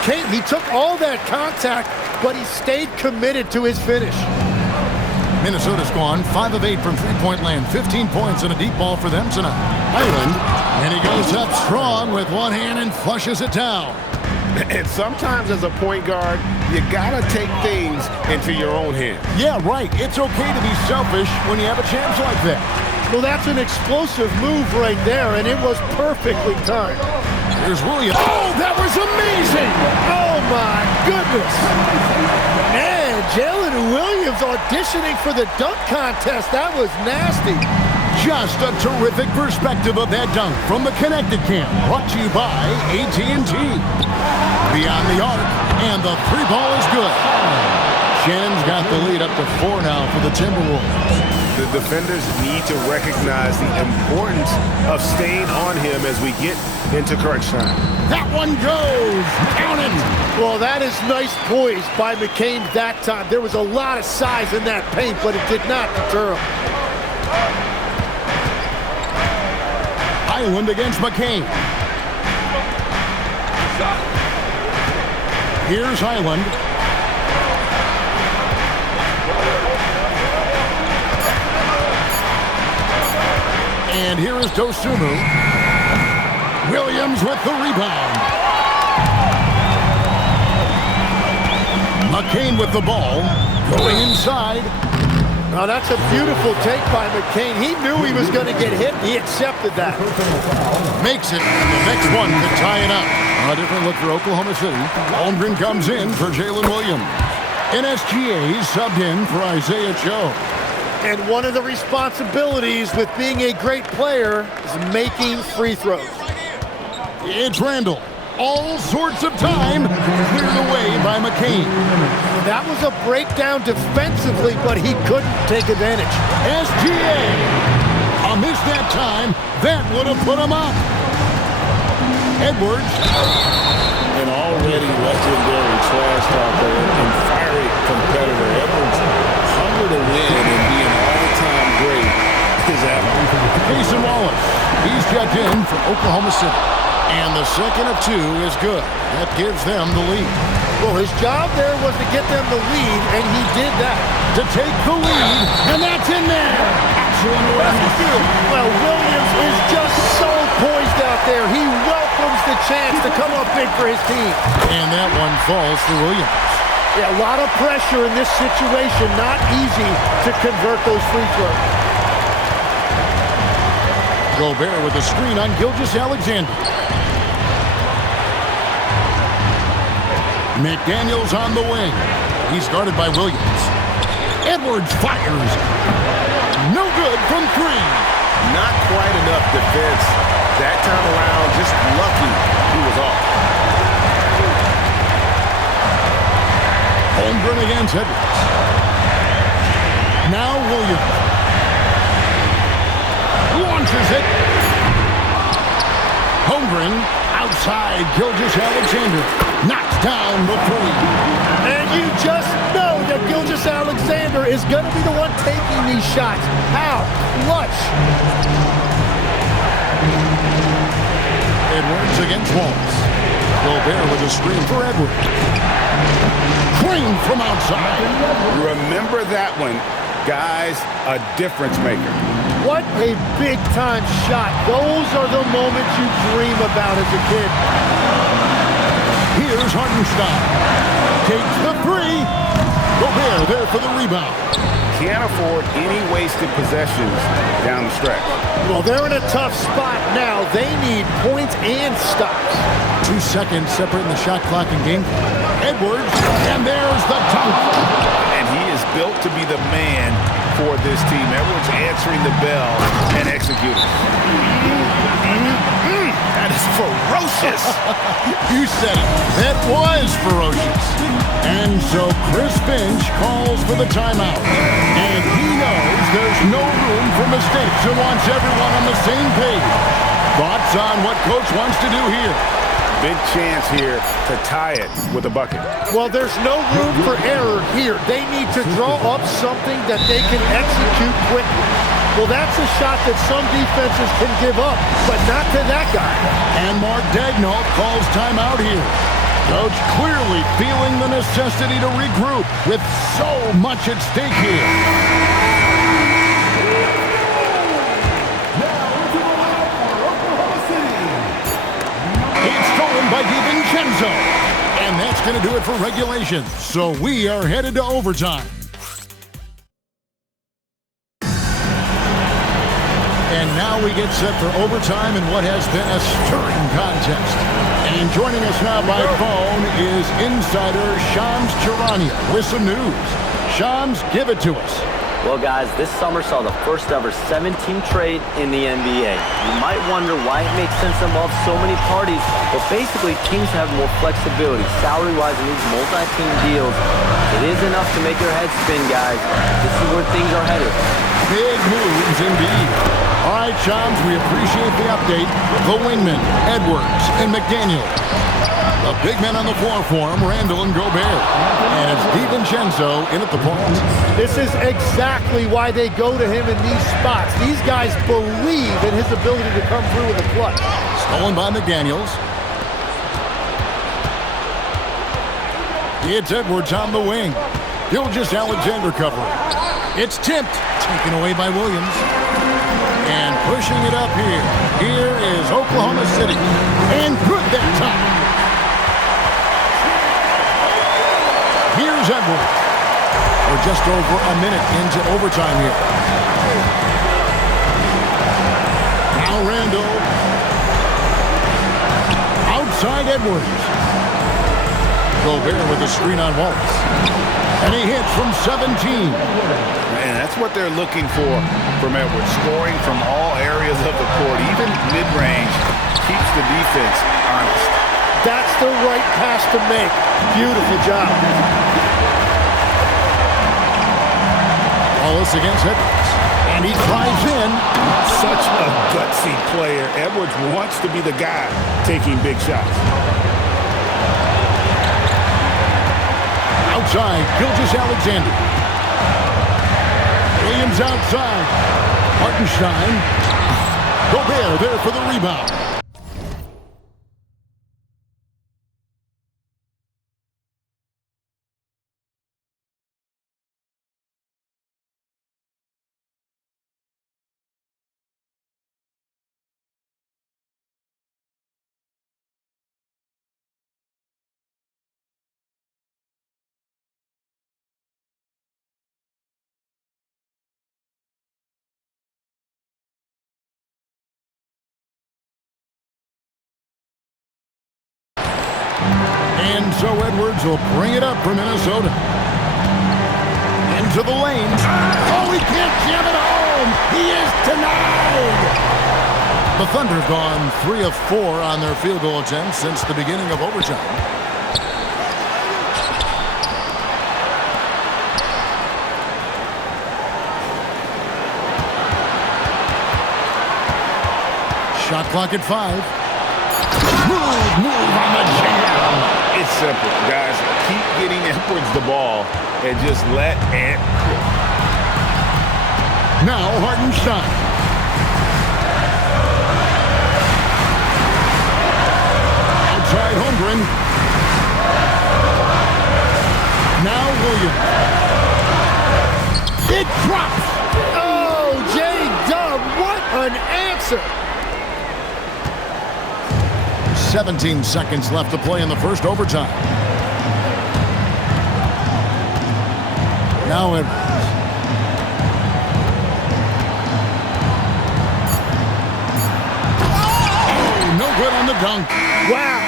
McCain, he took all that contact, but he stayed committed to his finish. Minnesota's gone 5 of 8 from three-point land. 15 points and a deep ball for them tonight. Highland, and he goes up strong with one hand and flushes it down. And sometimes as a point guard, you gotta take things into your own hands. Yeah, right. It's okay to be selfish when you have a chance like that. Well, that's an explosive move right there, and it was perfectly timed. Here's Williams. Oh, that was amazing! Oh, my goodness. Man, Jalen Williams auditioning for the dunk contest. That was nasty. Just a terrific perspective of that dunk from the Connected Camp. Brought to you by AT&T. Beyond the arc, and the three ball is good. Shannon's got the lead up to 4 now for the Timberwolves. The defenders need to recognize the importance of staying on him as we get into crunch time. That one goes. Count it. Well, that is nice poise by McCain that time. There was a lot of size in that paint, but it did not deter him. Highland against McCain. Here's Highland. And here is Dosunmu. Williams with the rebound. McCain with the ball. Going inside. Now that's a beautiful take by McCain. He knew he was going to get hit. He accepted that. Makes it. And the next one could tie it up. A different look for Oklahoma City. Holmgren comes in for Jalen Williams. NSGA subbed in for Isaiah Joe. And one of the responsibilities with being a great player is making free throws. It's Randall. All sorts of time cleared away by McCain. That was a breakdown defensively, but he couldn't take advantage. SGA. A miss that time. That would have put him up. Edwards. An already legendary trash talker and fiery competitor. Edwards, hunger to win and be an all-time great is after. Jason Wallace. He's checked in for Oklahoma City. And the second of 2 is good. That gives them the lead. Well, his job there was to get them the lead, and he did that. To take the lead, and that's in there. Well, Williams is just so poised out there. He welcomes the chance to come up big for his team. And that one falls for Williams. Yeah, a lot of pressure in this situation. Not easy to convert those free throws. Gobert with a screen on Gilgeous Alexander. McDaniels on the wing. He's guarded by Williams. Edwards fires. No good from 3. Not quite enough defense. That time around, just lucky he was off. Holmgren against Edwards. Now Williams. Launches it. Holmgren outside Gilgeous Alexander. Knocks down the 3. And you just know that Gilgeous Alexander is going to be the one taking these shots. How? Clutch. Edwards against Wallace. Gobert with a screen for Edwards. Crane from outside. Remember that one. Guys, a difference maker. What a big-time shot. Those are the moments you dream about as a kid. Here's Hartenstein. Takes the 3. Gobert there for the rebound. Can't afford any wasted possessions down the stretch. Well, they're in a tough spot now. They need points and stops. 2 seconds separating the shot clock and game clock. Edwards, and there's the dunk. And he is built to be the man for this team. Edwards answering the bell and executing. That is ferocious. You said it. That was ferocious. And so Chris Finch calls for the timeout. And he knows there's no room for mistakes and wants everyone on the same page. Thoughts on what Coach wants to do here? Big chance here to tie it with a bucket. Well, there's no room for error here. They need to draw up something that they can execute quickly. Well, that's a shot that some defenses can give up, but not to that guy. And Mark Daigneault calls timeout here. Coach clearly feeling the necessity to regroup with so much at stake here. It's stolen by Gilgeous. And that's going to do it for regulation. So we are headed to overtime. And now we get set for overtime in what has been a stirring contest. And joining us now by phone is insider Shams Charania with some news. Shams, give it to us. Well, guys, this summer saw the first ever 7-team trade in the NBA. You might wonder why it makes sense to involve so many parties, but basically teams have more flexibility salary-wise in these multi-team deals. It is enough to make your head spin, guys. This is where things are headed. Big moves indeed. All right, Shams, we appreciate the update. The wingmen, Edwards and McDaniel. The big men on the floor for him, Randall and Gobert. And it's DiVincenzo in at the point. This is exactly why they go to him in these spots. These guys believe in his ability to come through with a clutch. Stolen by McDaniels. It's Edwards on the wing. Gilgeous Alexander covering. It's tipped. Taken away by Williams. And pushing it up here. Here is Oklahoma City. And good that time. Here's Edwards. We're just over a minute into overtime here. Now Randall. Outside Edwards. Gobert with a screen on Wallace. And he hits from 17. Man, that's what they're looking for from Edwards. Scoring from all areas of the court, even mid-range, keeps the defense honest. That's the right pass to make. Beautiful job. Wallace against Edwards. And he drives in. Such a gutsy player. Edwards wants to be the guy taking big shots. Outside, Gilgeous Alexander. Williams outside. Hartenstein. Gobert there for the rebound. And so Edwards will bring it up for Minnesota. Into the lane. Oh, he can't jam it home. He is denied. The Thunder have gone 3 of 4 on their field goal attempts since the beginning of overtime. Shot clock at 5. Move on the jam. It's simple, guys. Keep getting Edwards the ball and just let it cook. Now Hartenstein. Outside Holmgren. Now Williams. It drops. Oh, J-Dub, what an answer. 17 seconds left to play in the first overtime. Now Edwards. Oh, no good on the dunk. Wow,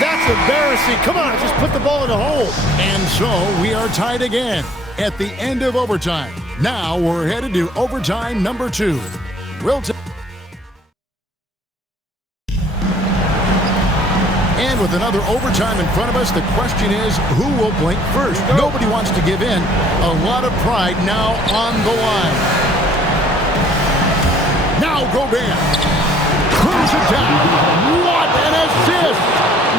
that's embarrassing. Come on, just put the ball in the hole. And so we are tied again at the end of overtime. Now we're headed to overtime number 2. We'll take. And with another overtime in front of us, the question is, who will blink first? Nobody wants to give in. A lot of pride now on the line. Now Gobert. Close it down. What an assist!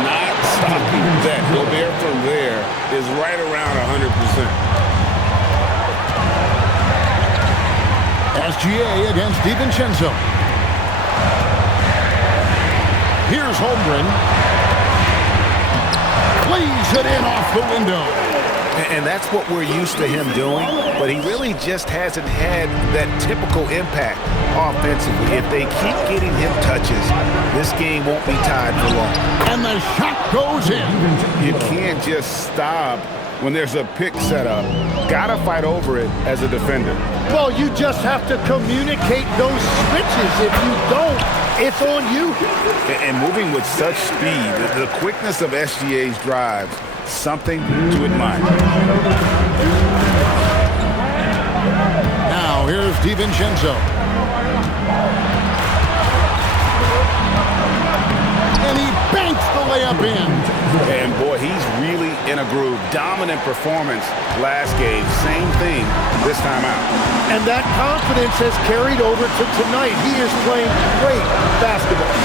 Not stopping that. Gobert from there is right around 100%. SGA against DiVincenzo. Here's Holmgren. lays it in off the window. And that's what we're used to him doing, but he really just hasn't had that typical impact offensively. If they keep getting him touches, this game won't be tied for long. And the shot goes in. You can't just stop when there's a pick set up. Gotta fight over it as a defender. Well, you just have to communicate those switches. If you don't, it's on you. And moving with such speed, the quickness of SGA's drives, something to admire. Now here's DiVincenzo. And he banks the layup in. And boy, he's really in a groove. Dominant performance last game. Same thing this time out. And that confidence has carried over to tonight. He is playing great basketball.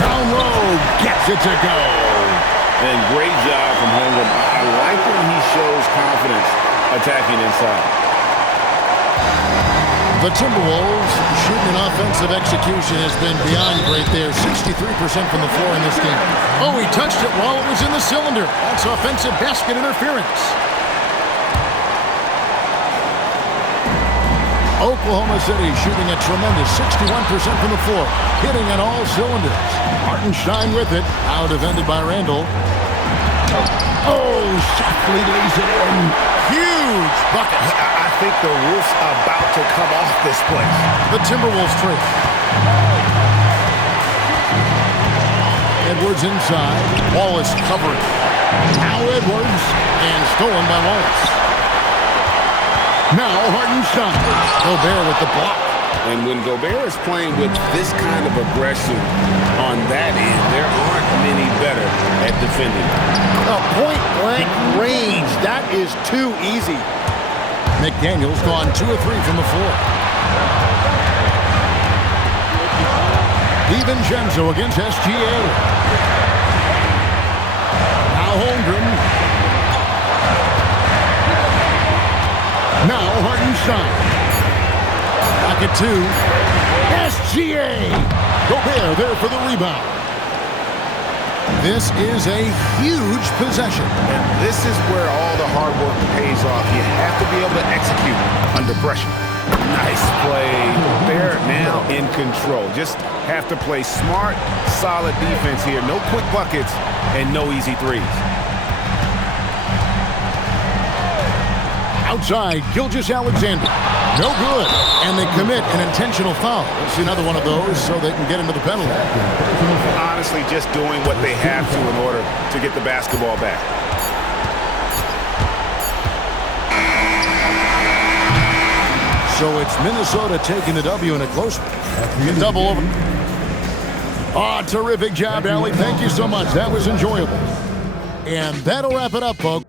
Down low, gets it to go. And great job from Holmgren. I like when he shows confidence attacking inside. The Timberwolves shooting and offensive execution has been beyond great there. 63% from the floor in this game. Oh, he touched it while it was in the cylinder. That's offensive basket interference. Oklahoma City shooting a tremendous 61% from the floor. Hitting on all cylinders. Hartenstein with it. Out defended by Randall. Oh, softly lays it in. Huge bucket. I think the roof's about to come off this place. The Timberwolves trail. Edwards inside. Wallace covering. Now Edwards. And stolen by Wallace. Now Hartenstein. Gobert with the block. And when Gobert is playing with this kind of aggression on that end, there aren't many better at defending. A point-blank range. That is too easy. McDaniel's gone 2 of 3 from the floor. DiVincenzo against SGA. Now Holmgren. Now Hartenstein. Back at 2. SGA. Gobert there for the rebound. This is a huge possession. And this is where all the hard work pays off. You have to be able to execute under pressure. Nice play. They're now in control. Just have to play smart, solid defense here. No quick buckets and no easy threes. Outside, Gilgeous Alexander. No good. And they commit an intentional foul. It's another one of those so they can get into the penalty. Honestly, just doing what they have to in order to get the basketball back. So it's Minnesota taking the W in a close one. Double over. Oh, terrific job, Allie. Thank you so much. That was enjoyable. And that'll wrap it up, folks.